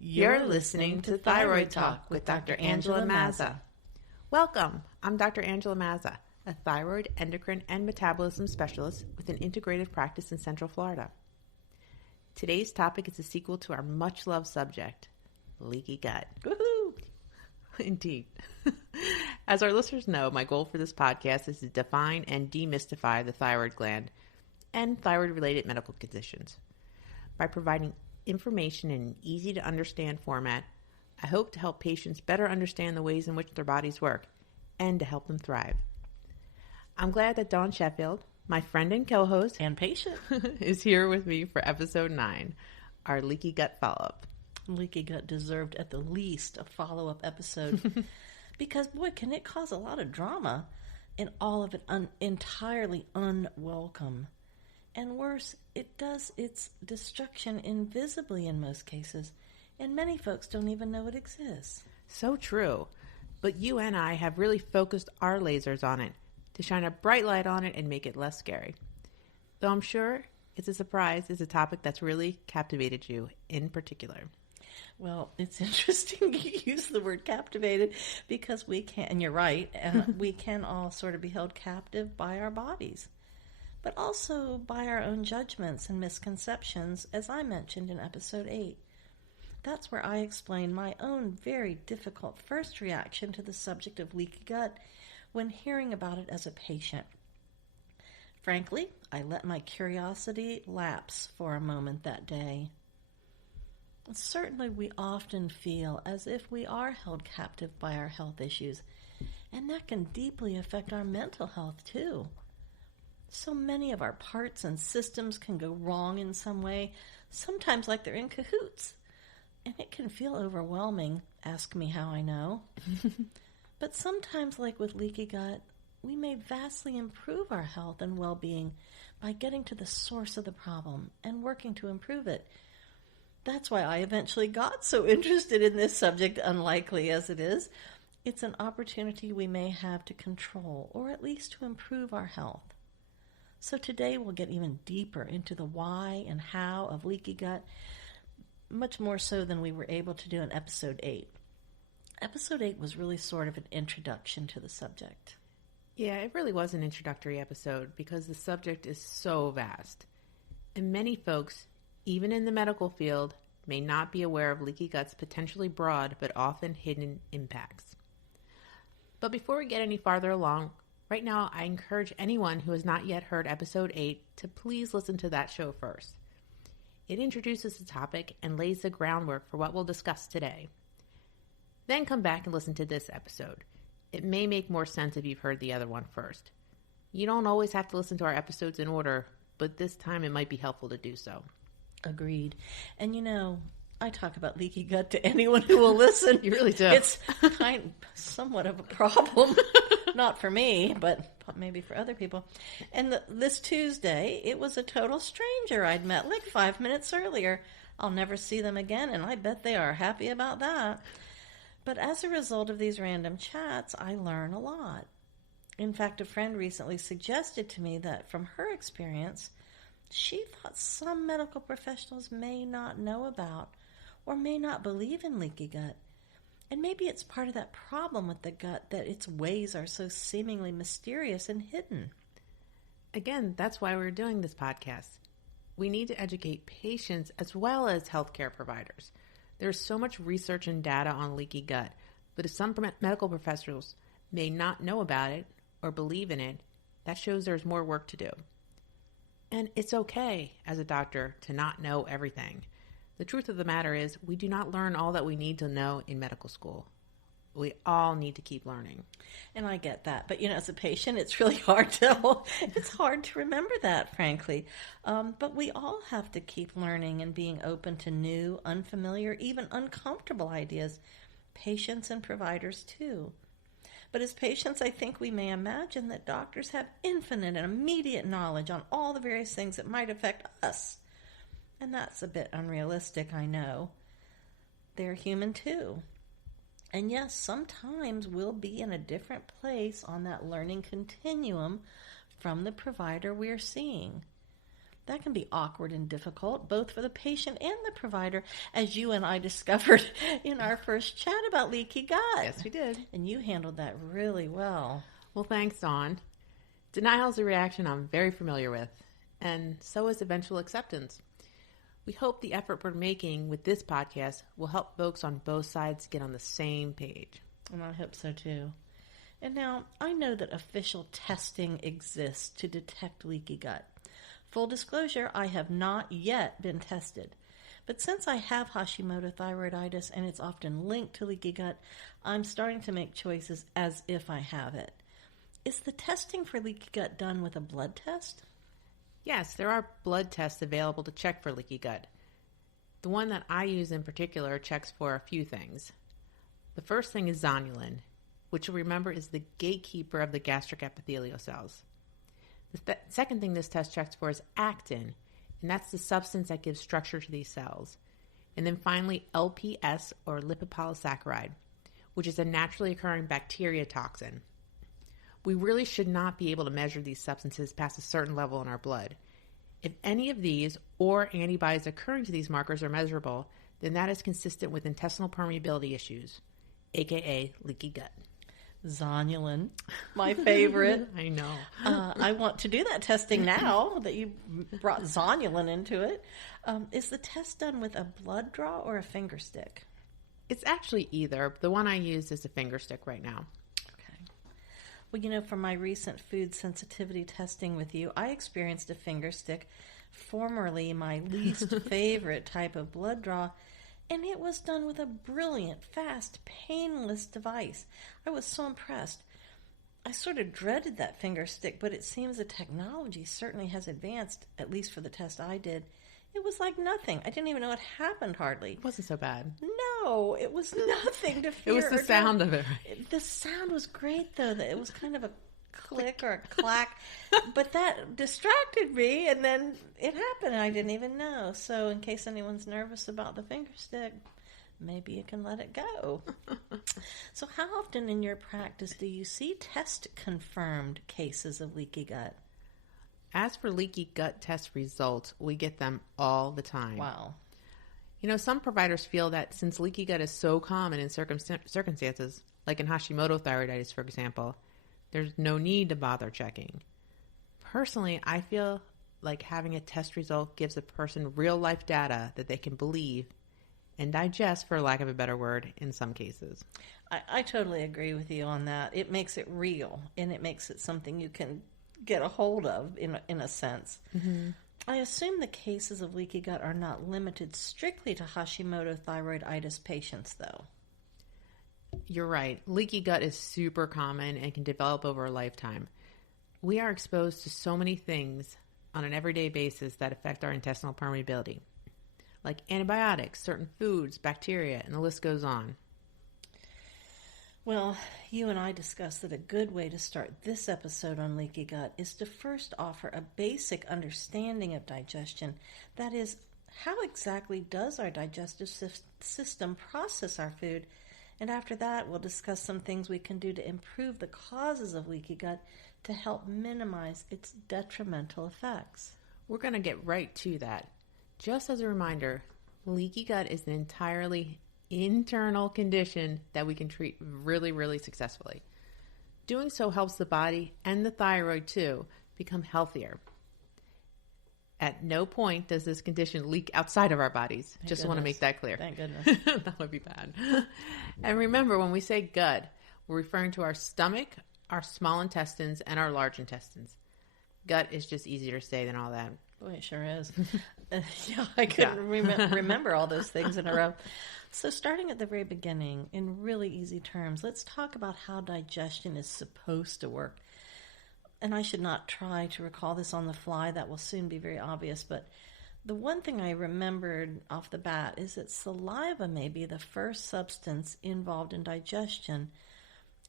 You're listening to Thyroid Talk with Dr. Angela Mazza. Welcome. I'm Dr. Angela Mazza, a thyroid, endocrine, and metabolism specialist with an integrative practice in Central Florida. Today's topic is a sequel to our much-loved subject, leaky gut. Woohoo! Indeed. As our listeners know, my goal for this podcast is to define and demystify the thyroid gland and thyroid-related medical conditions. By providing information in an easy-to-understand format, I hope to help patients better understand the ways in which their bodies work and to help them thrive. I'm glad that Dawn Sheffield, my friend and co-host, And patient. is here with me for episode 9, our leaky gut follow-up. Leaky gut deserved at the least a follow-up episode because, boy, can it cause a lot of drama and all of it entirely unwelcome. And worse, it does its destruction invisibly in most cases, and many folks don't even know it exists. So true. But you and I have really focused our lasers on it to shine a bright light on it and make it less scary. Though I'm sure it's a surprise, it's a topic that's really captivated you in particular. Well, it's interesting you use the word captivated because we can, and you're right, and we can all sort of be held captive by our bodies, but also by our own judgments and misconceptions, as I mentioned in episode 8. That's where I explain my own very difficult first reaction to the subject of leaky gut when hearing about it as a patient. Frankly, I let my curiosity lapse for a moment that day. Certainly, we often feel as if we are held captive by our health issues, and that can deeply affect our mental health too. So many of our parts and systems can go wrong in some way, sometimes like they're in cahoots. And it can feel overwhelming, ask me how I know. But sometimes, like with leaky gut, we may vastly improve our health and well-being by getting to the source of the problem and working to improve it. That's why I eventually got so interested in this subject, unlikely as it is. It's an opportunity we may have to control, or at least to improve our health. So today we'll get even deeper into the why and how of leaky gut, much more so than we were able to do in episode 8. Episode 8 was really sort of an introduction to the subject. Yeah, it really was an introductory episode because the subject is so vast. And many folks, even in the medical field, may not be aware of leaky gut's potentially broad but often hidden impacts. But before we get any farther along, right now I encourage anyone who has not yet heard episode 8 to please listen to that show first. It introduces the topic and lays the groundwork for what we'll discuss today. Then come back and listen to this episode. It may make more sense if you've heard the other one first. You don't always have to listen to our episodes in order, but this time it might be helpful to do so. Agreed. And you know, I talk about leaky gut to anyone who will listen. You really do. It's somewhat of a problem. Not for me, but maybe for other people. And this Tuesday, it was a total stranger I'd met like 5 minutes earlier. I'll never see them again, and I bet they are happy about that. But as a result of these random chats, I learn a lot. In fact, a friend recently suggested to me that from her experience, she thought some medical professionals may not know about or may not believe in leaky gut. And maybe it's part of that problem with the gut that its ways are so seemingly mysterious and hidden. Again, that's why we're doing this podcast. We need to educate patients as well as healthcare providers. There's so much research and data on leaky gut, but if some medical professionals may not know about it or believe in it, that shows there's more work to do. And it's okay as a doctor to not know everything. The truth of the matter is we do not learn all that we need to know in medical school. We all need to keep learning. And I get that. But, you know, as a patient, it's really hard to remember that, frankly. But we all have to keep learning and being open to new, unfamiliar, even uncomfortable ideas. Patients and providers, too. But as patients, I think we may imagine that doctors have infinite and immediate knowledge on all the various things that might affect us. And that's a bit unrealistic, I know. They're human, too. And yes, sometimes we'll be in a different place on that learning continuum from the provider we're seeing. That can be awkward and difficult, both for the patient and the provider, as you and I discovered in our first chat about leaky gut. Yes, we did. And you handled that really well. Well, thanks, Dawn. Denial is a reaction I'm very familiar with, and so is eventual acceptance. We hope the effort we're making with this podcast will help folks on both sides get on the same page. And I hope so too. And now, I know that official testing exists to detect leaky gut. Full disclosure, I have not yet been tested. But since I have Hashimoto thyroiditis and it's often linked to leaky gut, I'm starting to make choices as if I have it. Is the testing for leaky gut done with a blood test? Yes, there are blood tests available to check for leaky gut. The one that I use in particular checks for a few things. The first thing is zonulin, which you'll remember is the gatekeeper of the gastric epithelial cells. The second thing this test checks for is actin, and that's the substance that gives structure to these cells. And then finally, LPS, or lipopolysaccharide, which is a naturally occurring bacteria toxin. We really should not be able to measure these substances past a certain level in our blood. If any of these or antibodies occurring to these markers are measurable, then that is consistent with intestinal permeability issues, aka leaky gut. Zonulin, my favorite. I know. I want to do that testing now that you brought zonulin into it. Is the test done with a blood draw or a finger stick? It's actually either. The one I use is a finger stick right now. Okay. Well, from my recent food sensitivity testing with you, I experienced a finger stick, formerly my least favorite type of blood draw, and it was done with a brilliant, fast, painless device. I was so impressed. I sort of dreaded that finger stick, but it seems the technology certainly has advanced, at least for the test I did. It was like nothing. I didn't even know it happened hardly. It wasn't so bad. No, it was nothing to fear. It was the sound of it, right? The sound was great, though. It was kind of a click or a clack, but that distracted me, and then it happened, and I didn't even know. So in case anyone's nervous about the finger stick, maybe you can let it go. So how often in your practice do you see test-confirmed cases of leaky gut? As for leaky gut test results, we get them all the time. Wow. Some providers feel that since leaky gut is so common in circumstances, like in Hashimoto thyroiditis, for example, there's no need to bother checking. Personally, I feel like having a test result gives a person real-life data that they can believe and digest, for lack of a better word, in some cases. I totally agree with you on that. It makes it real, and it makes it something you can get a hold of, in a sense. Mm-hmm. I assume the cases of leaky gut are not limited strictly to Hashimoto thyroiditis patients, though. You're right. Leaky gut is super common and can develop over a lifetime. We are exposed to so many things on an everyday basis that affect our intestinal permeability, like antibiotics, certain foods, bacteria, and the list goes on. Well, you and I discussed that a good way to start this episode on leaky gut is to first offer a basic understanding of digestion. That is, how exactly does our digestive system process our food? And after that, we'll discuss some things we can do to improve the causes of leaky gut to help minimize its detrimental effects. We're going to get right to that. Just as a reminder, leaky gut is an entirely internal condition that we can treat really, really successfully. Doing so helps the body and the thyroid, too, become healthier. At no point does this condition leak outside of our bodies. Just want to make that clear. Thank goodness. That would be bad. And remember, when we say gut, we're referring to our stomach, our small intestines, and our large intestines. Gut is just easier to say than all that. Boy, it sure is. I couldn't remember all those things in a row. So starting at the very beginning, in really easy terms, let's talk about how digestion is supposed to work. And I should not try to recall this on the fly. That will soon be very obvious. But the one thing I remembered off the bat is that saliva may be the first substance involved in digestion.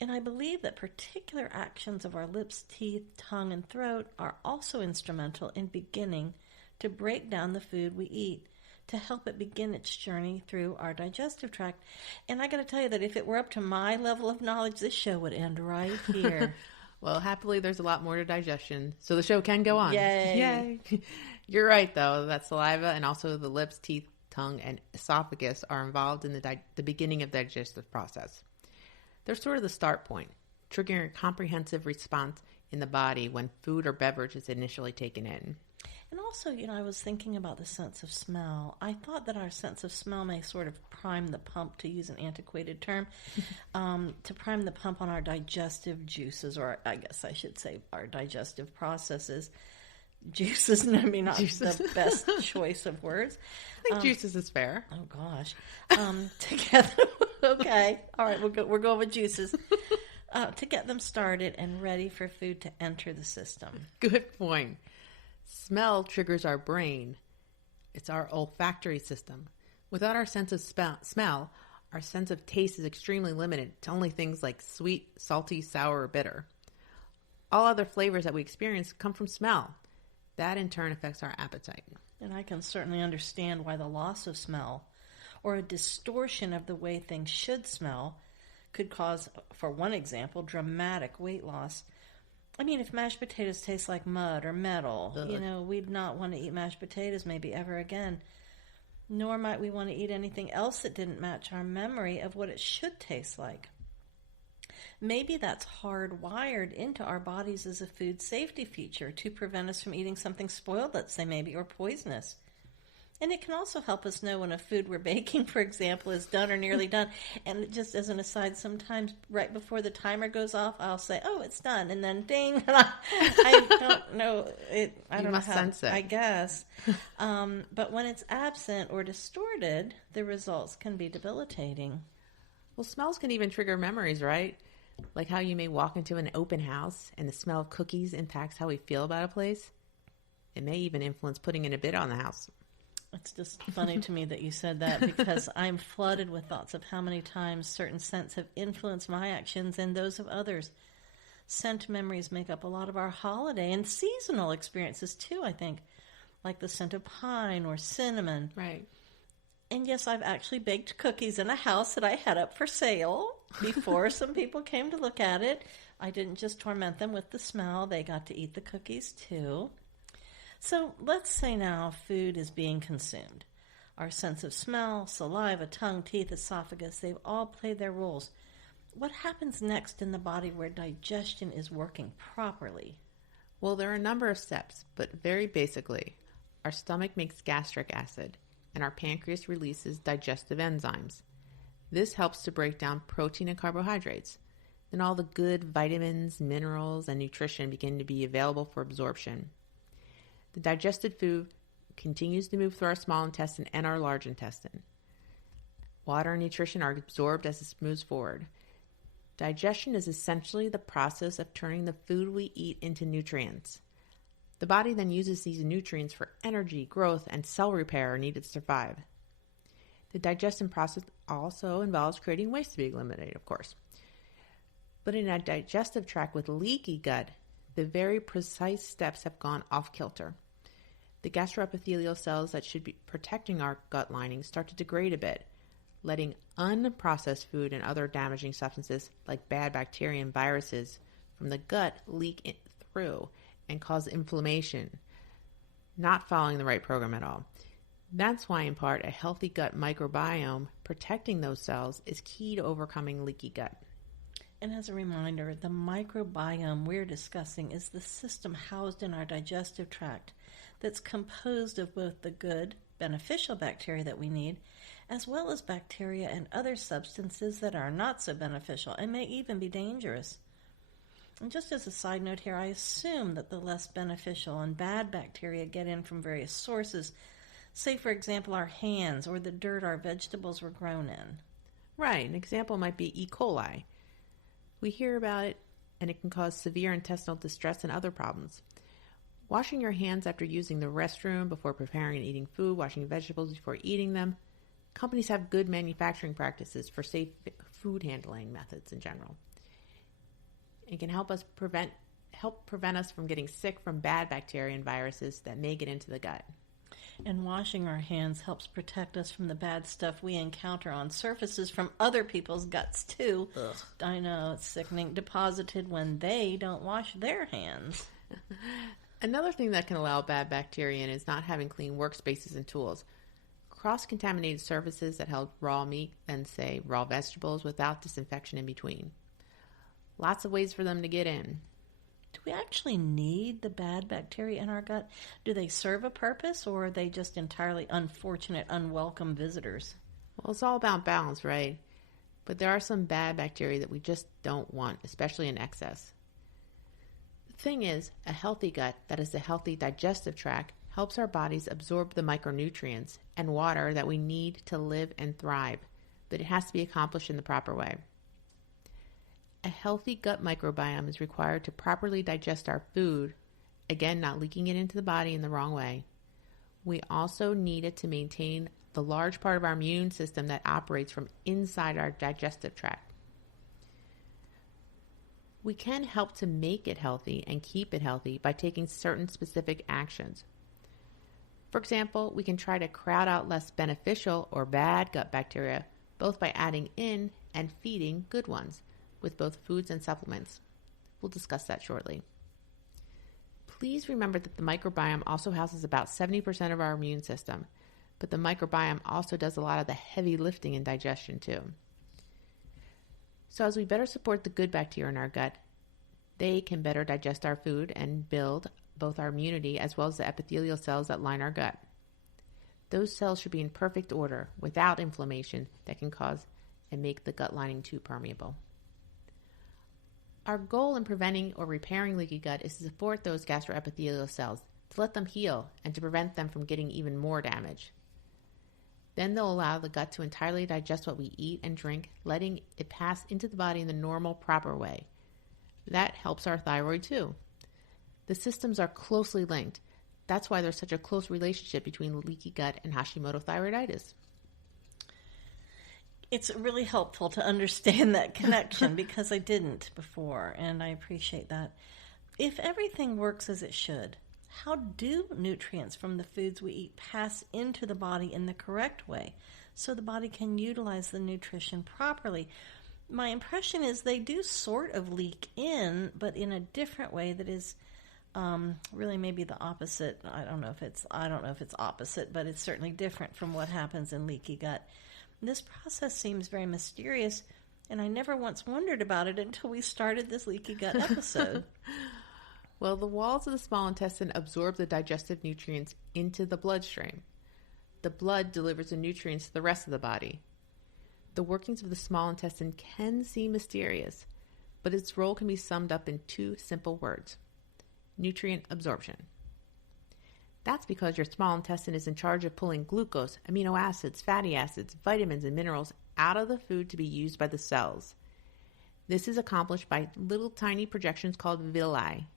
And I believe that particular actions of our lips, teeth, tongue, and throat are also instrumental in beginning to break down the food we eat, to help it begin its journey through our digestive tract. And I got to tell you that if it were up to my level of knowledge, this show would end right here. Well, happily, there's a lot more to digestion, so the show can go on. Yay. You're right, though, that saliva and also the lips, teeth, tongue, and esophagus are involved in the beginning of the digestive process. They're sort of the start point, triggering a comprehensive response in the body when food or beverage is initially taken in. And also, I was thinking about the sense of smell. I thought that our sense of smell may sort of prime the pump, to use an antiquated term, to prime the pump on our digestive juices, or I guess I should say our digestive processes. Juices, maybe not juices. The best choice of words. I think juices is fair. Oh, gosh. Together, okay. All right, we're going with juices. To get them started and ready for food to enter the system. Good point. Smell triggers our brain. It's our olfactory system. Without our sense of smell, our sense of taste is extremely limited to only things like sweet, salty, sour, or bitter. All other flavors that we experience come from smell. That in turn affects our appetite. And I can certainly understand why the loss of smell or a distortion of the way things should smell could cause, for one example, dramatic weight loss. I mean, if mashed potatoes taste like mud or metal, we'd not want to eat mashed potatoes maybe ever again. Nor might we want to eat anything else that didn't match our memory of what it should taste like. Maybe that's hardwired into our bodies as a food safety feature to prevent us from eating something spoiled, let's say maybe, or poisonous. And it can also help us know when a food we're baking, for example, is done or nearly done. And just as an aside, sometimes right before the timer goes off, I'll say, "Oh, it's done," and then ding. And I don't know it. I don't know how. Sense it. I guess. But when it's absent or distorted, the results can be debilitating. Well, smells can even trigger memories, right? Like how you may walk into an open house and the smell of cookies impacts how we feel about a place. It may even influence putting in a bid on the house. It's just funny to me that you said that, because I'm flooded with thoughts of how many times certain scents have influenced my actions and those of others. Scent memories make up a lot of our holiday and seasonal experiences too, I think, like the scent of pine or cinnamon. Right. And yes, I've actually baked cookies in a house that I had up for sale before some people came to look at it. I didn't just torment them with the smell. They got to eat the cookies too. So let's say now food is being consumed. Our sense of smell, saliva, tongue, teeth, esophagus, they've all played their roles. What happens next in the body where digestion is working properly? Well, there are a number of steps, but very basically, our stomach makes gastric acid, and our pancreas releases digestive enzymes. This helps to break down protein and carbohydrates. Then all the good vitamins, minerals, and nutrition begin to be available for absorption. The digested food continues to move through our small intestine and our large intestine. Water and nutrition are absorbed as it moves forward. Digestion is essentially the process of turning the food we eat into nutrients. The body then uses these nutrients for energy, growth, and cell repair needed to survive. The digestion process also involves creating waste to be eliminated, of course. But in a digestive tract with leaky gut, the very precise steps have gone off kilter. The gastroepithelial cells that should be protecting our gut lining start to degrade a bit, letting unprocessed food and other damaging substances like bad bacteria and viruses from the gut leak through and cause inflammation, not following the right program at all. That's why, in part, a healthy gut microbiome protecting those cells is key to overcoming leaky gut. And as a reminder, the microbiome we're discussing is the system housed in our digestive tract that's composed of both the good, beneficial bacteria that we need, as well as bacteria and other substances that are not so beneficial and may even be dangerous. And just as a side note here, I assume that the less beneficial and bad bacteria get in from various sources, say, for example, our hands or the dirt our vegetables were grown in. Right. An example might be E. coli. We hear about it, and it can cause severe intestinal distress and other problems. Washing your hands after using the restroom, before preparing and eating food, washing vegetables before eating them. Companies have good manufacturing practices for safe food handling methods in general. It can help prevent us from getting sick from bad bacteria and viruses that may get into the gut. And washing our hands helps protect us from the bad stuff we encounter on surfaces from other people's guts, too. Ugh. I know, it's sickening. Deposited when they don't wash their hands. Another thing that can allow bad bacteria in is not having clean workspaces and tools. Cross-contaminated surfaces that held raw meat and, say, raw vegetables without disinfection in between. Lots of ways for them to get in. Do we actually need the bad bacteria in our gut? Do they serve a purpose, or are they just entirely unfortunate, unwelcome visitors? Well, it's all about balance, right? But there are some bad bacteria that we just don't want, especially in excess. The thing is, a healthy gut, that is a healthy digestive tract, helps our bodies absorb the micronutrients and water that we need to live and thrive, but it has to be accomplished in the proper way. A healthy gut microbiome is required to properly digest our food, again, not leaking it into the body in the wrong way. We also need it to maintain the large part of our immune system that operates from inside our digestive tract. We can help to make it healthy and keep it healthy by taking certain specific actions. For example, we can try to crowd out less beneficial or bad gut bacteria, both by adding in and feeding good ones, with both foods and supplements. We'll discuss that shortly. Please remember that the microbiome also houses about 70% of our immune system, but the microbiome also does a lot of the heavy lifting in digestion too. So as we better support the good bacteria in our gut, they can better digest our food and build both our immunity as well as the epithelial cells that line our gut. Those cells should be in perfect order without inflammation that can cause and make the gut lining too permeable. Our goal in preventing or repairing leaky gut is to support those gastroepithelial cells, to let them heal, and to prevent them from getting even more damage. Then they'll allow the gut to entirely digest what we eat and drink, letting it pass into the body in the normal, proper way. That helps our thyroid too. The systems are closely linked. That's why there's such a close relationship between leaky gut and Hashimoto thyroiditis. It's really helpful to understand that connection because I didn't before, and I appreciate that. If everything works as it should, how do nutrients from the foods we eat pass into the body in the correct way so the body can utilize the nutrition properly? My impression is they do sort of leak in, but in a different way that is really maybe the opposite. I don't know if it's opposite, but it's certainly different from what happens in leaky gut. This process seems very mysterious, and I never once wondered about it until we started this leaky gut episode. Well, the walls of the small intestine absorb the digestive nutrients into the bloodstream. The blood delivers the nutrients to the rest of the body. The workings of the small intestine can seem mysterious, but its role can be summed up in two simple words: nutrient absorption. That's because your small intestine is in charge of pulling glucose, amino acids, fatty acids, vitamins, and minerals out of the food to be used by the cells. This is accomplished by little tiny projections called villi.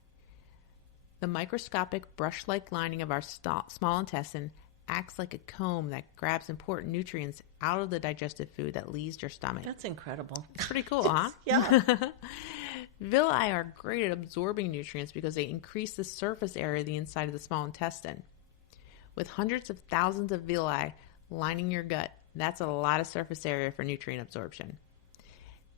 The microscopic brush-like lining of our small intestine acts like a comb that grabs important nutrients out of the digested food that leaves your stomach. That's incredible. It's pretty cool, huh? Yeah. Villi are great at absorbing nutrients because they increase the surface area of the inside of the small intestine. With hundreds of thousands of villi lining your gut, that's a lot of surface area for nutrient absorption.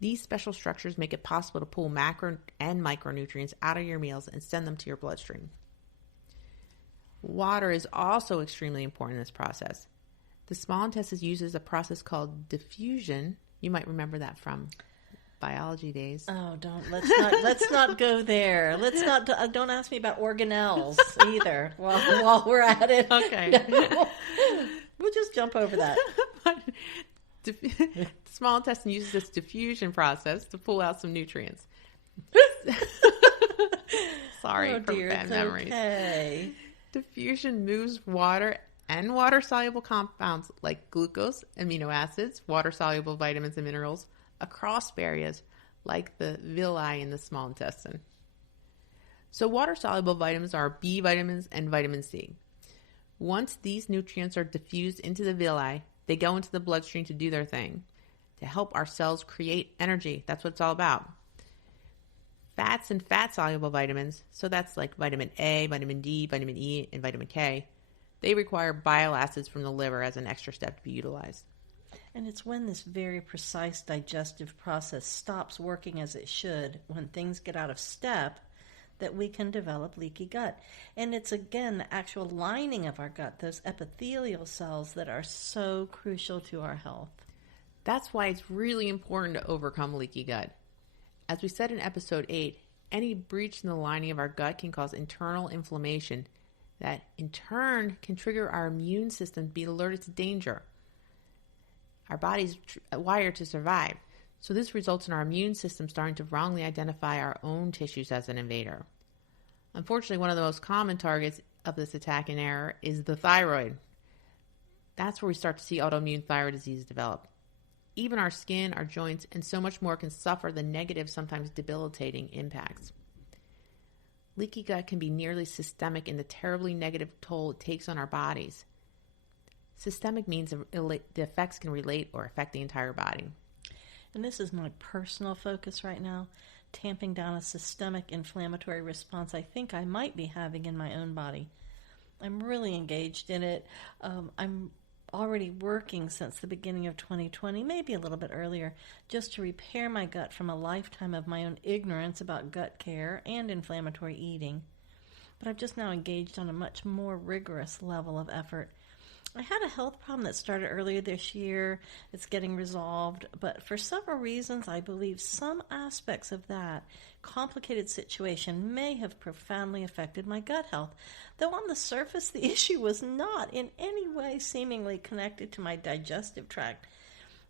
These special structures make it possible to pull macro and micronutrients out of your meals and send them to your bloodstream. Water is also extremely important in this process. The small intestine uses a process called diffusion. You might remember that from biology days. Oh, let's not go there. Don't ask me about organelles either while we're at it. Okay. No. We'll just jump over that. The small intestine uses this diffusion process to pull out some nutrients. Sorry for bad memories. Okay. Diffusion moves water and water-soluble compounds like glucose, amino acids, water-soluble vitamins and minerals across barriers like the villi in the small intestine. So water-soluble vitamins are B vitamins and vitamin C. Once these nutrients are diffused into the villi, they go into the bloodstream to do their thing, to help our cells create energy. That's what it's all about. Fats and fat-soluble vitamins, so that's like vitamin A, vitamin D, vitamin E, and vitamin K, they require bile acids from the liver as an extra step to be utilized. And it's when this very precise digestive process stops working as it should, when things get out of step, that we can develop leaky gut. And it's, again, the actual lining of our gut, those epithelial cells that are so crucial to our health. That's why it's really important to overcome leaky gut. As we said in episode 8, any breach in the lining of our gut can cause internal inflammation that in turn can trigger our immune system to be alerted to danger. Our body's wired to survive, so this results in our immune system starting to wrongly identify our own tissues as an invader. Unfortunately, one of the most common targets of this attack and error is the thyroid. That's where we start to see autoimmune thyroid disease develop. Even our skin, our joints, and so much more can suffer the negative, sometimes debilitating impacts. Leaky gut can be nearly systemic in the terribly negative toll it takes on our bodies. Systemic means the effects can relate or affect the entire body. And this is my personal focus right now, tamping down a systemic inflammatory response I think I might be having in my own body. I'm really engaged in it. I'm already working since the beginning of 2020, maybe a little bit earlier, just to repair my gut from a lifetime of my own ignorance about gut care and inflammatory eating. But I've just now engaged on a much more rigorous level of effort. I had a health problem that started earlier this year. It's getting resolved, but for several reasons, I believe some aspects of that complicated situation may have profoundly affected my gut health, though on the surface the issue was not in any way seemingly connected to my digestive tract.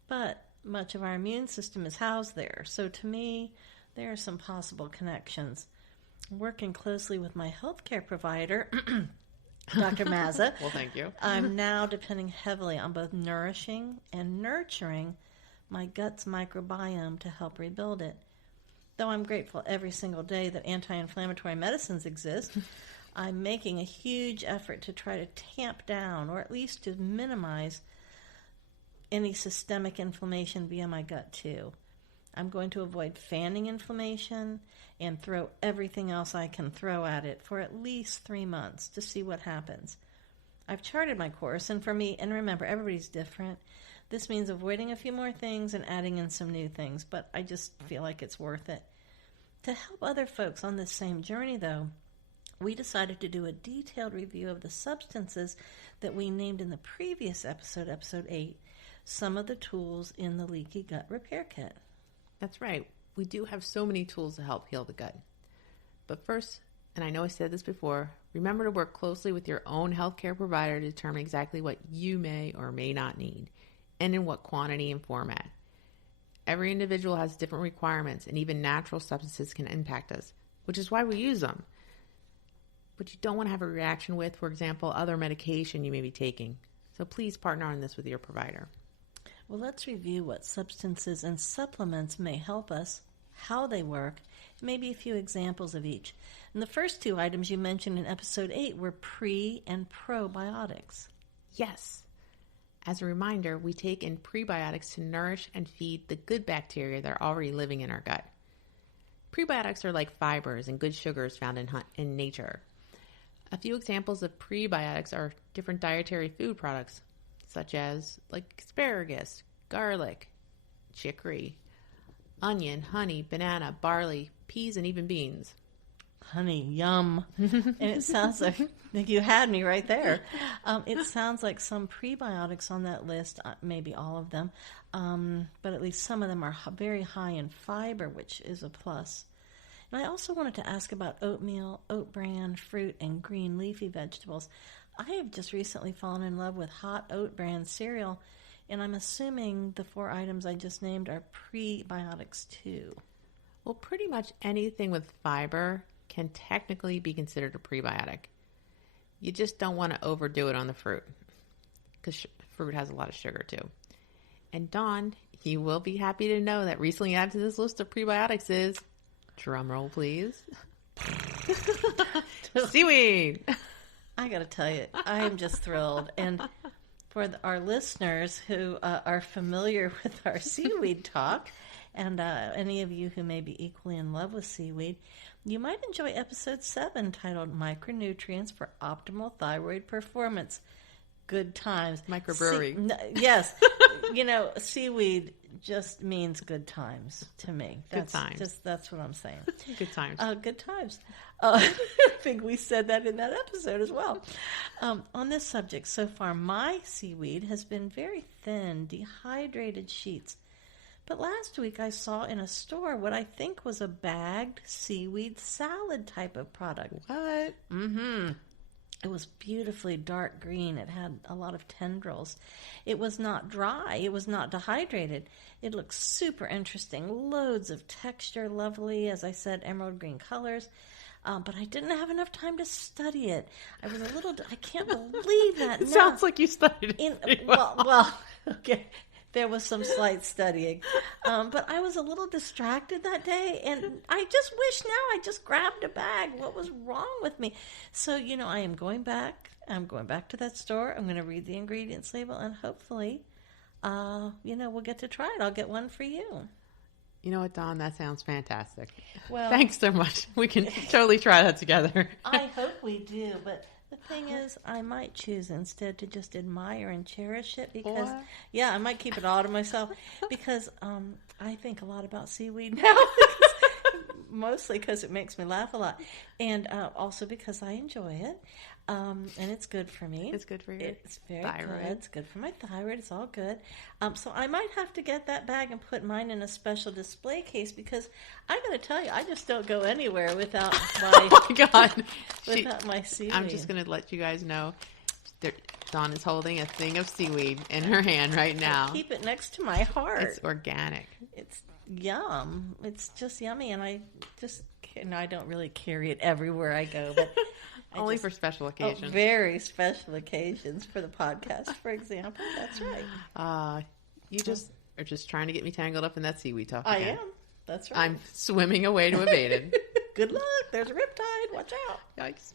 But much of our immune system is housed there, so to me, there are some possible connections. Working closely with my healthcare provider, Dr. Mazza. Well, thank you. I'm now depending heavily on both nourishing and nurturing my gut's microbiome to help rebuild it. Though I'm grateful every single day that anti-inflammatory medicines exist, I'm making a huge effort to try to tamp down, or at least to minimize, any systemic inflammation via my gut too. I'm going to avoid fanning inflammation and throw everything else I can throw at it for at least 3 months to see what happens. I've charted my course, and for me, and remember, everybody's different, this means avoiding a few more things and adding in some new things, but I just feel like it's worth it. To help other folks on this same journey, though, we decided to do a detailed review of the substances that we named in the previous episode, episode 8, some of the tools in the Leaky Gut Repair Kit. That's right. We do have so many tools to help heal the gut. But first, and I know I said this before, remember to work closely with your own healthcare provider to determine exactly what you may or may not need, and in what quantity and format. Every individual has different requirements, and even natural substances can impact us, which is why we use them. But you don't want to have a reaction with, for example, other medication you may be taking. So please partner on this with your provider. Well, let's review what substances and supplements may help us, how they work, and maybe a few examples of each. And the first two items you mentioned in episode 8 were pre- and probiotics. Yes. As a reminder, we take in prebiotics to nourish and feed the good bacteria that are already living in our gut. Prebiotics are like fibers and good sugars found in nature. A few examples of prebiotics are different dietary food products, such as like asparagus, garlic, chicory, onion, honey, banana, barley, peas, and even beans. Honey, yum. And it sounds like you had me right there. It sounds like some prebiotics on that list, maybe all of them, but at least some of them are very high in fiber, which is a plus. And I also wanted to ask about oatmeal, oat bran, fruit, and green leafy vegetables. I have just recently fallen in love with hot oat bran cereal, and I'm assuming the 4 items I just named are prebiotics too. Well, pretty much anything with fiber can technically be considered a prebiotic. You just don't want to overdo it on the fruit, because fruit has a lot of sugar too. And Dawn, you will be happy to know that recently added to this list of prebiotics is, drumroll please, seaweed. I got to tell you, I am just thrilled. And for our listeners who are familiar with our seaweed talk, and any of you who may be equally in love with seaweed, you might enjoy episode 7 titled Micronutrients for Optimal Thyroid Performance. Good times. Microbrewery. Yes. Seaweed just means good times to me. Good times. That's what I'm saying. Good times. Good times. I think we said that in that episode as well. On this subject so far, my seaweed has been very thin, dehydrated sheets. But last week I saw in a store what I think was a bagged seaweed salad type of product. What? Mm-hmm. It was beautifully dark green. It had a lot of tendrils. It was not dry. It was not dehydrated. It looked super interesting. Loads of texture, lovely, as I said, emerald green colors. But I didn't have enough time to study it. I was a little, I can't believe that. It sounds like you studied it. Well, okay. There was some slight studying. But I was a little distracted that day, and I just wish now I just grabbed a bag. What was wrong with me? So, I am going back. I'm going back to that store. I'm going to read the ingredients label, and hopefully, we'll get to try it. I'll get one for you. You know what, Dawn? That sounds fantastic. Well, thanks so much. We can totally try that together. I hope we do, but the thing is, I might choose instead to just admire and cherish it because, I might keep it all to myself because I think a lot about seaweed now. Mostly because it makes me laugh a lot, and also because I enjoy it, and it's good for me. It's good for your It's very thyroid. good. It's good for my thyroid. It's all good. So I might have to get that bag and put mine in a special display case because I got to tell you, I just don't go anywhere without my Oh my God. without my seaweed. I'm just going to let you guys know. Dawn is holding a thing of seaweed in her hand right now. I keep it next to my heart. It's organic. It's yum. It's just yummy, and I don't really carry it everywhere I go, but only for special occasions. Very special occasions for the podcast, for example. That's right. You just are just trying to get me tangled up in that seaweed talk I again. am. That's right. I'm swimming away to evade it. Good luck. There's a riptide. Watch out. Yikes.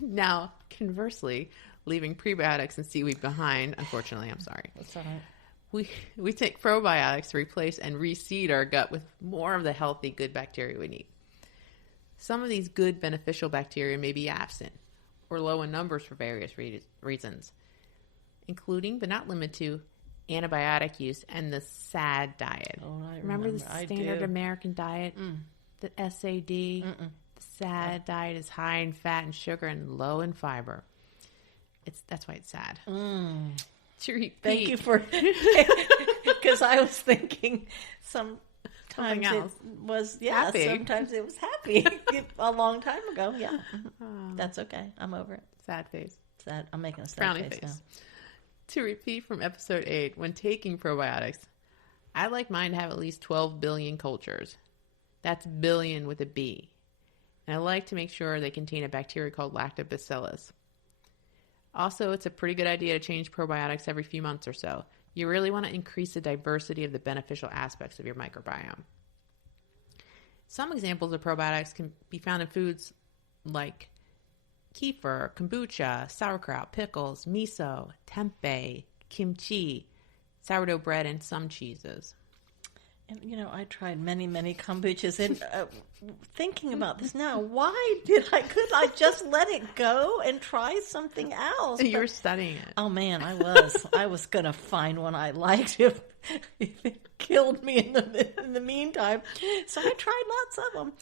Now, conversely, leaving prebiotics and seaweed behind, unfortunately, I'm sorry. That's all right. We take probiotics to replace and reseed our gut with more of the healthy, good bacteria we need. Some of these good, beneficial bacteria may be absent or low in numbers for various reasons, including, but not limited to, antibiotic use and the SAD diet. Oh, I remember the standard American diet? The SAD? The SAD diet is high in fat and sugar and low in fiber. That's why it's sad. Thank you for, because I was thinking sometimes it was, happy. Sometimes it was happy a long time ago. Yeah. That's okay. I'm over it. Sad face. Sad. I'm making a sad Frowny face now. To repeat from episode 8, when taking probiotics, I like mine to have at least 12 billion cultures. That's billion with a B. And I like to make sure they contain a bacteria called lactobacillus. Also, it's a pretty good idea to change probiotics every few months or so. You really want to increase the diversity of the beneficial aspects of your microbiome. Some examples of probiotics can be found in foods like kefir, kombucha, sauerkraut, pickles, miso, tempeh, kimchi, sourdough bread, and some cheeses. And, I tried many, many kombuchas, and thinking about this now, could I just let it go and try something else? You were studying it. Oh man, I was going to find one I liked if it killed me in the meantime. So I tried lots of them,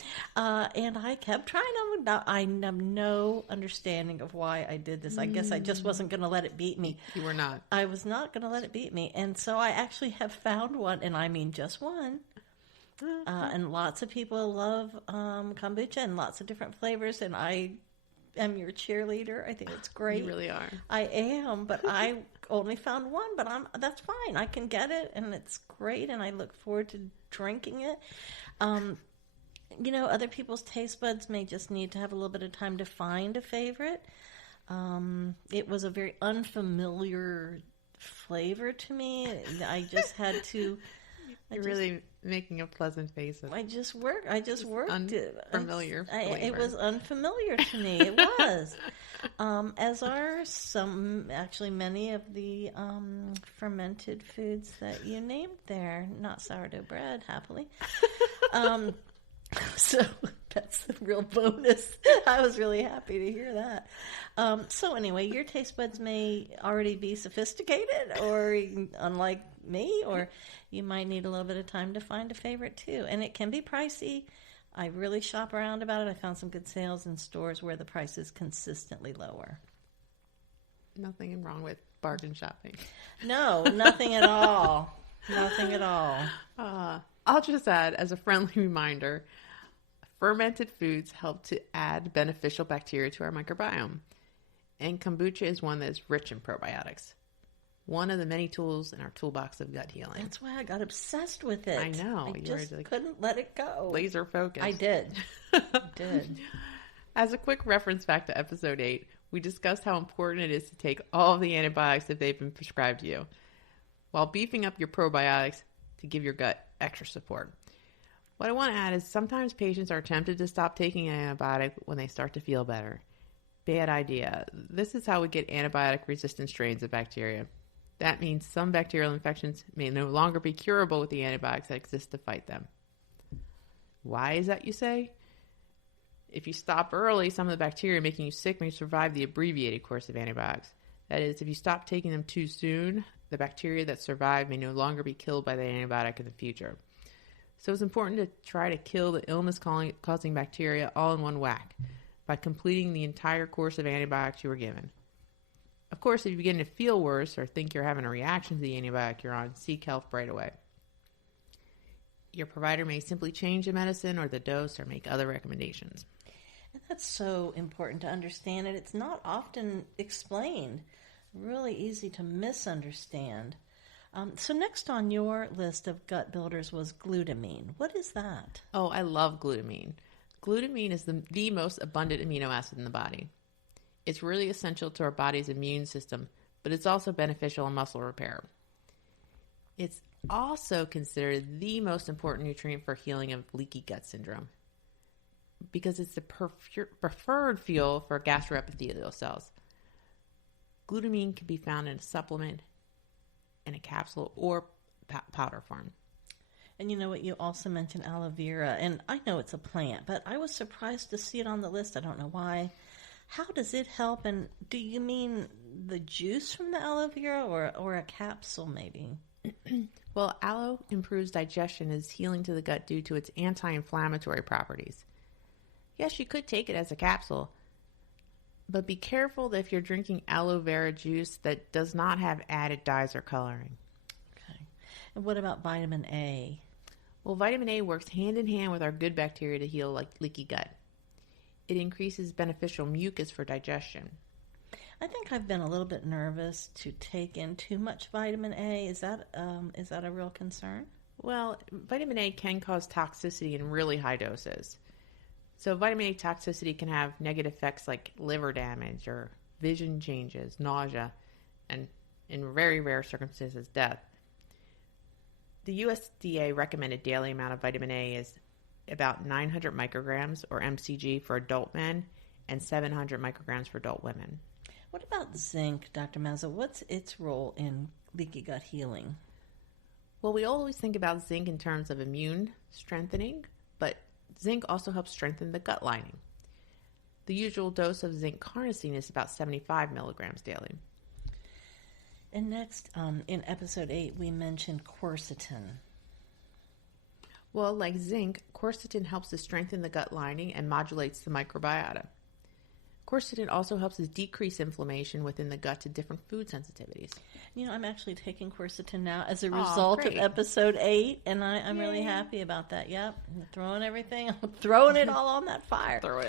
and I kept trying them. Now, I have no understanding of why I did this. I guess I just wasn't going to let it beat me. You were not. I was not going to let it beat me, and so I actually have found one, and I mean just one. And lots of people love kombucha and lots of different flavors, and I am your cheerleader. I think it's great. You really are. I am, but I only found one, but that's fine. I can get it, and it's great, and I look forward to drinking it. Other people's taste buds may just need to have a little bit of time to find a favorite. It was a very unfamiliar flavor to me. I just had to... You're really making a pleasant face. I just worked it. Unfamiliar. It was unfamiliar to me. It was. As are many of the fermented foods that you named there. Not sourdough bread, happily. So that's the real bonus. I was really happy to hear that. So anyway, your taste buds may already be sophisticated, or unlike me, or you might need a little bit of time to find a favorite too. And it can be pricey. I really shop around about it. I found some good sales in stores where the price is consistently lower. Nothing wrong with bargain shopping. No, nothing at all. Nothing at all. I'll just add, as a friendly reminder, fermented foods help to add beneficial bacteria to our microbiome. And kombucha is one that is rich in probiotics. One of the many tools in our toolbox of gut healing. That's why I got obsessed with it. I know. I just couldn't let it go. Laser focus. I did. I did. As a quick reference back to episode 8, we discussed how important it is to take all of the antibiotics if they've been prescribed to you, while beefing up your probiotics to give your gut extra support. What I want to add is sometimes patients are tempted to stop taking an antibiotic when they start to feel better. Bad idea. This is how we get antibiotic-resistant strains of bacteria. That means some bacterial infections may no longer be curable with the antibiotics that exist to fight them. Why is that, you say? If you stop early, some of the bacteria making you sick may survive the abbreviated course of antibiotics. That is, if you stop taking them too soon, the bacteria that survive may no longer be killed by the antibiotic in the future. So it's important to try to kill the illness-causing bacteria all in one whack by completing the entire course of antibiotics you were given. Of course, if you begin to feel worse or think you're having a reaction to the antibiotic you're on, seek help right away. Your provider may simply change the medicine or the dose or make other recommendations. And that's so important to understand, and it's not often explained. Really easy to misunderstand. So next on your list of gut builders was glutamine. What is that? Oh, I love glutamine. Glutamine is the most abundant amino acid in the body. It's really essential to our body's immune system, but it's also beneficial in muscle repair. It's also considered the most important nutrient for healing of leaky gut syndrome because it's the preferred fuel for gastroepithelial cells. Glutamine can be found in a supplement, in a capsule, or powder form. And you know what? You also mentioned aloe vera, and I know it's a plant, but I was surprised to see it on the list. I don't know why. How does it help? And do you mean the juice from the aloe vera or a capsule maybe? Well, aloe improves digestion and is healing to the gut due to its anti-inflammatory properties. Yes, you could take it as a capsule, but be careful that if you're drinking aloe vera juice that does not have added dyes or coloring. Okay. And what about vitamin A? Well, vitamin A works hand in hand with our good bacteria to heal leaky gut. It increases beneficial mucus for digestion. I think I've been a little bit nervous to take in too much vitamin A. Is that a real concern? Well, vitamin A can cause toxicity in really high doses. So vitamin A toxicity can have negative effects like liver damage or vision changes, nausea, and in very rare circumstances, death. The USDA recommended daily amount of vitamin A is about 900 micrograms or mcg for adult men and 700 micrograms for adult women. What about zinc, Dr. Mazza? What's its role in leaky gut healing? Well, we always think about zinc in terms of immune strengthening, but zinc also helps strengthen the gut lining. The usual dose of zinc carnosine is about 75 milligrams daily. And next, in episode 8, we mentioned quercetin. Well, like zinc, quercetin helps to strengthen the gut lining and modulates the microbiota. Quercetin also helps us decrease inflammation within the gut to different food sensitivities. You know, I'm actually taking quercetin now as a result of episode 8, and I'm really happy about that. Yep, I'm throwing it all on that fire. Throw it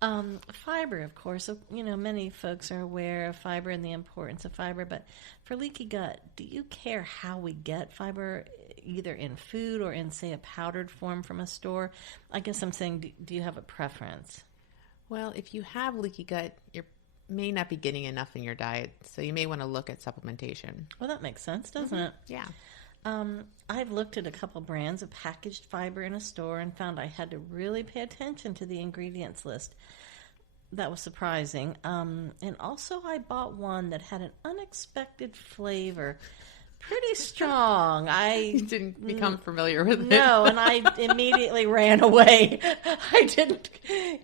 in. Fiber, of course. You know, many folks are aware of fiber and the importance of fiber, but for leaky gut, do you care how we get fiber, either in food or in, say, a powdered form from a store? I guess I'm saying, do you have a preference? Well, if you have leaky gut, you may not be getting enough in your diet, so you may want to look at supplementation. Well, that makes sense, doesn't it? Yeah. I've looked at a couple brands of packaged fiber in a store and found I had to really pay attention to the ingredients list. That was surprising. And also I bought one that had an unexpected flavor. pretty strong. You didn't become familiar with it. No, and I immediately ran away. I didn't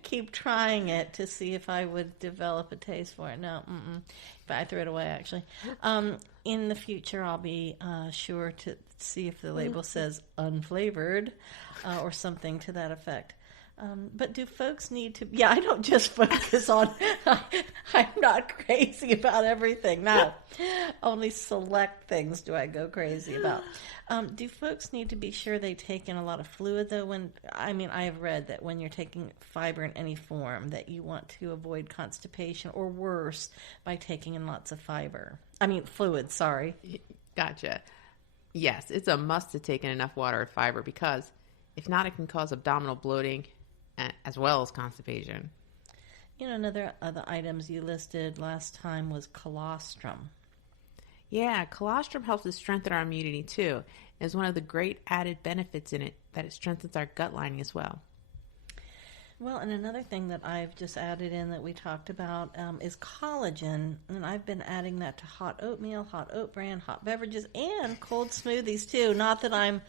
keep trying it to see if I would develop a taste for it. No, but I threw it away, actually. In the future, I'll be sure to see if the label says unflavored or something to that effect. But do folks need to... Yeah, I don't just focus on... I'm not crazy about everything. No. Only select things do I go crazy about. Do folks need to be sure they take in a lot of fluid, though? I have read that when you're taking fiber in any form, that you want to avoid constipation or worse by taking in lots of fluid, sorry. Gotcha. Yes, it's a must to take in enough water and fiber because if not, it can cause abdominal bloating as well as constipation. Another of the items you listed last time was colostrum. Yeah, colostrum helps to strengthen our immunity too. It's one of the great added benefits in it that it strengthens our gut lining as well. Well, and another thing that I've just added in that we talked about is collagen, and I've been adding that to hot oatmeal, hot oat bran, hot beverages, and cold smoothies too. Not that I'm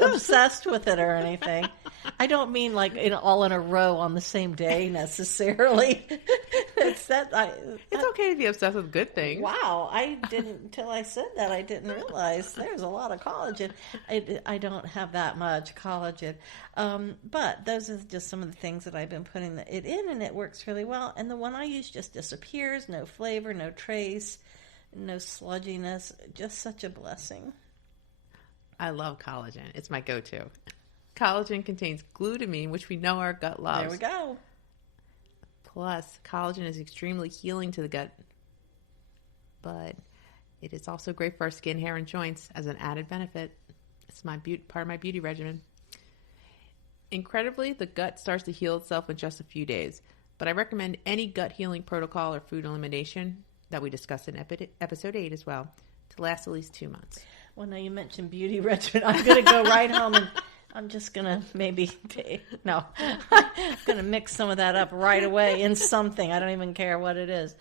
obsessed with it or anything. I don't mean like all in a row on the same day necessarily. It's okay to be obsessed with good things. Wow, until I said that, I didn't realize there's a lot of collagen. I don't have that much collagen. But those are just some of the things that I've been putting it in, and it works really well. And the one I use just disappears, no flavor, no trace, no sludginess, just such a blessing. I love collagen. It's my go-to. Collagen contains glutamine, which we know our gut loves. There we go. Plus, collagen is extremely healing to the gut, but it is also great for our skin, hair, and joints as an added benefit. It's part of my beauty regimen. Incredibly, the gut starts to heal itself in just a few days, but I recommend any gut healing protocol or food elimination that we discussed in episode 8 as well to last at least 2 months. Well, now you mentioned beauty regimen. I'm going to go right home and I'm just going to I'm going to mix some of that up right away in something. I don't even care what it is.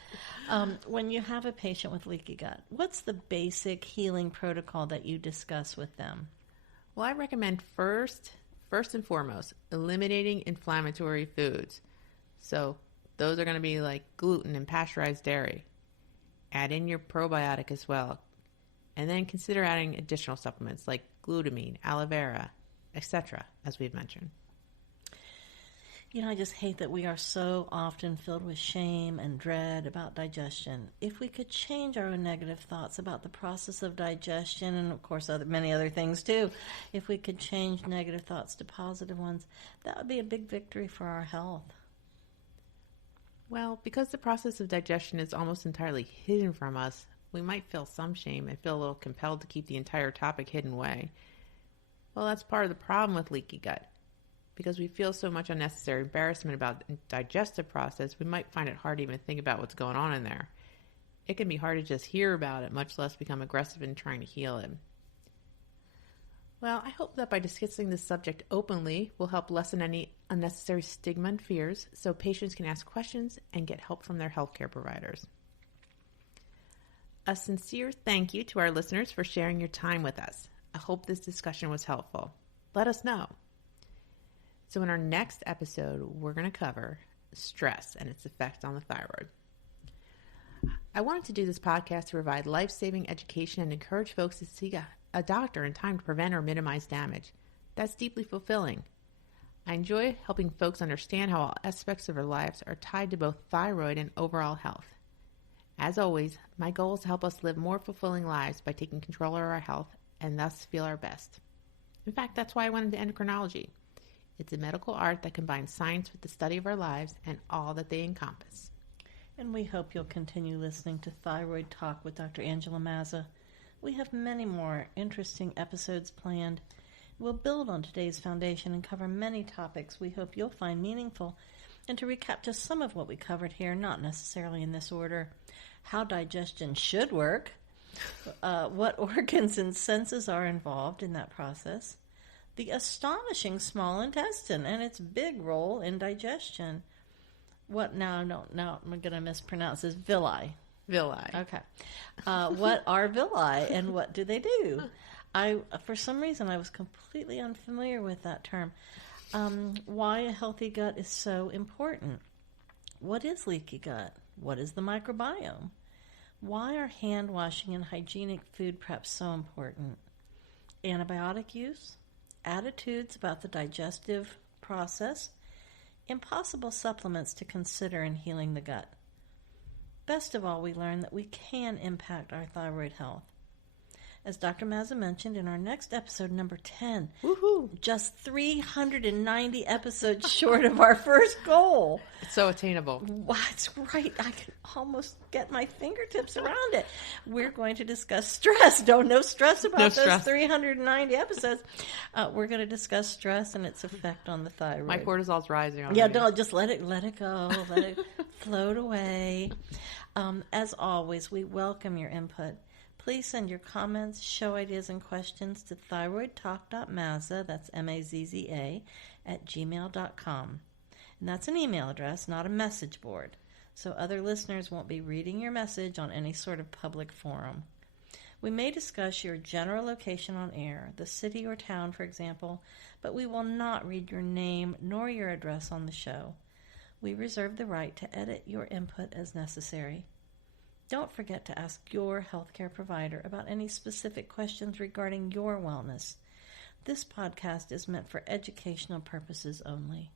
When you have a patient with leaky gut, what's the basic healing protocol that you discuss with them? Well, I recommend first and foremost, eliminating inflammatory foods. So those are going to be like gluten and pasteurized dairy. Add in your probiotic as well. And then consider adding additional supplements like glutamine, aloe vera, etc., as we've mentioned. I just hate that we are so often filled with shame and dread about digestion. If we could change our own negative thoughts about the process of digestion, and of course many other things too, if we could change negative thoughts to positive ones, that would be a big victory for our health. Well, because the process of digestion is almost entirely hidden from us, we might feel some shame and feel a little compelled to keep the entire topic hidden away. Well, that's part of the problem with leaky gut. Because we feel so much unnecessary embarrassment about the digestive process, we might find it hard to even think about what's going on in there. It can be hard to just hear about it, much less become aggressive in trying to heal it. Well, I hope that by discussing this subject openly, we'll help lessen any unnecessary stigma and fears so patients can ask questions and get help from their healthcare providers. A sincere thank you to our listeners for sharing your time with us. I hope this discussion was helpful. Let us know. So in our next episode, we're going to cover stress and its effect on the thyroid. I wanted to do this podcast to provide life-saving education and encourage folks to seek a doctor in time to prevent or minimize damage. That's deeply fulfilling. I enjoy helping folks understand how all aspects of their lives are tied to both thyroid and overall health. As always, my goal is to help us live more fulfilling lives by taking control of our health and thus feel our best. In fact, that's why I went into endocrinology. It's a medical art that combines science with the study of our lives and all that they encompass. And we hope you'll continue listening to Thyroid Talk with Dr. Angela Mazza. We have many more interesting episodes planned. We'll build on today's foundation and cover many topics we hope you'll find meaningful. And to recap just some of what we covered here, not necessarily in this order: how digestion should work, what organs and senses are involved in that process, the astonishing small intestine and its big role in digestion. What now I'm going to mispronounce is villi. Villi. Okay. What are villi and what do they do? For some reason, I was completely unfamiliar with that term. Why a healthy gut is so important. What is leaky gut? What is the microbiome? Why are hand washing and hygienic food prep so important? Antibiotic use, attitudes about the digestive process, impossible supplements to consider in healing the gut. Best of all, we learn that we can impact our thyroid health. As Dr. Mazza mentioned in our next episode, number 10, Woohoo! just 390 episodes short of our first goal. It's so attainable. That's right. I can almost get my fingertips around it. We're going to discuss stress. No stress about those 390 episodes. We're going to discuss stress and its effect on the thyroid. My cortisol's rising already. Yeah, no, just let it go. Let it float away. As always, we welcome your input. Please send your comments, show ideas, and questions to thyroidtalk.mazza, that's M-A-Z-Z-A, @gmail.com. And that's an email address, not a message board, so other listeners won't be reading your message on any sort of public forum. We may discuss your general location on air, the city or town, for example, but we will not read your name nor your address on the show. We reserve the right to edit your input as necessary. Don't forget to ask your healthcare provider about any specific questions regarding your wellness. This podcast is meant for educational purposes only.